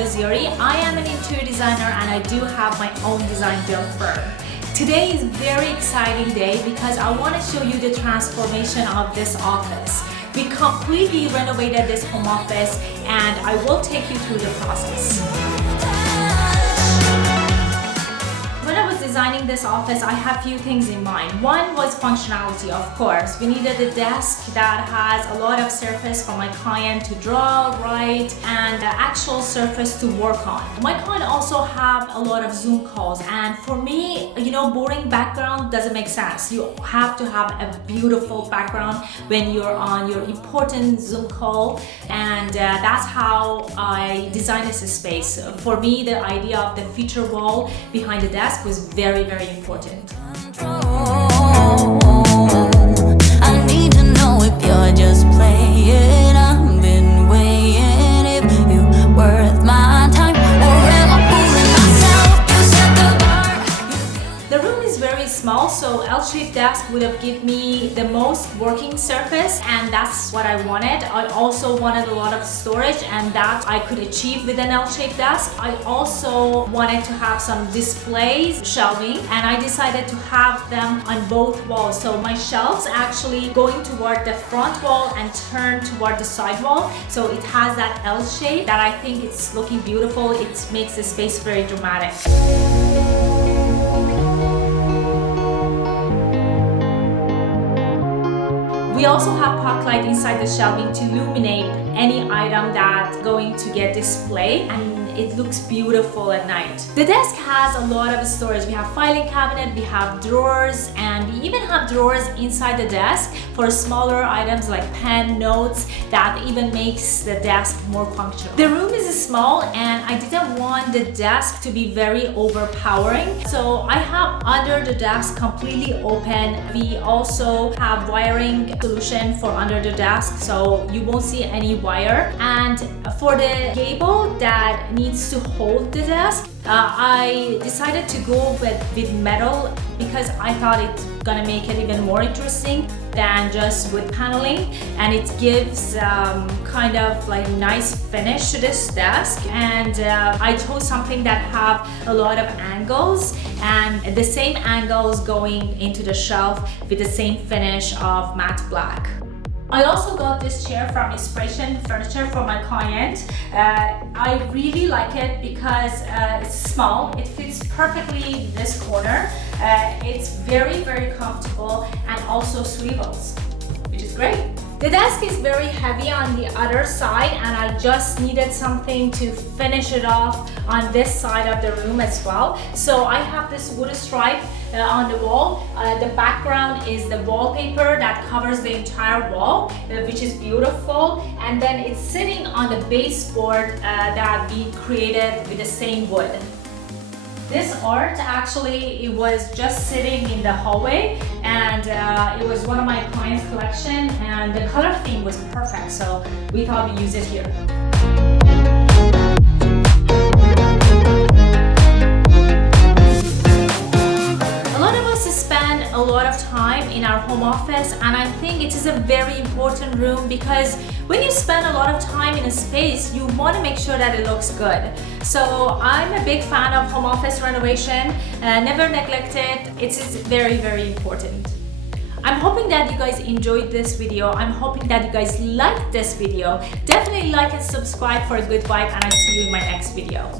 Aida Ziari. I am an interior designer and I do have my own design build firm. Today is a very exciting day because I want to show you the transformation of this office. We completely renovated this home office and I will take you through the process. When I was designing this office, I had a few things in mind. One was functionality, of course. We needed a desk that has a lot of surface for my client to draw, write, and actual surface to work on. My client also have a lot of Zoom calls, and for me, boring background doesn't make sense. You have to have a beautiful background when you're on your important Zoom call, and that's how I designed this space. For me, the idea of the feature wall behind the desk was very, very important. I need to know if you're just playing. I've been weighing if you're worth my time, or am I fooling myself? You set the bar. The room is very small, so L-shaped desk would have given me the most working surface, and that's what I wanted. I also wanted a lot of storage, and that I could achieve with an L-shaped desk. I also wanted to have some displays, shelving, and I decided to have them on both walls. So my shelves actually going toward the front wall and turn toward the side wall. So it has that L shape that I think it's looking beautiful. It makes the space very dramatic. We also have park light inside the shelving to illuminate any item that's going to get displayed, and it looks beautiful at night. The desk has a lot of storage. We have filing cabinet, we have drawers, and we even have drawers inside the desk for smaller items like pen, notes, that even makes the desk more functional. The room is small and I didn't want the desk to be very overpowering. So I have under the desk completely open. We also have wiring solution for under the desk, so you won't see any wire. And for the gable that needs to hold the desk, I decided to go with metal because I thought it's gonna make it even more interesting than just wood paneling, and it gives kind of like nice finish to this desk. And I chose something that have a lot of angles, and the same angles going into the shelf with the same finish of matte black. I also got this chair from Inspiration Furniture for my client. I really like it because it's small, it fits perfectly in this corner. It's very, very comfortable and also swivels, which is great. The desk is very heavy on the other side, and I just needed something to finish it off on this side of the room as well. So I have this wood stripe on the wall. The background is the wallpaper that covers the entire wall, which is beautiful. And then it's sitting on the baseboard that we created with the same wood. This art actually, it was just sitting in the hallway, and it was one of my client's collection, and the color theme was perfect, so we thought we'd use it here. A lot of time in our home office, and I think it is a very important room because when you spend a lot of time in a space, you want to make sure that it looks good. So I'm a big fan of home office renovation. Never neglect it. It is very, very important. I'm hoping that you guys enjoyed this video. I'm hoping that you guys liked this video. Definitely like and subscribe for a good vibe, and I'll see you in my next video.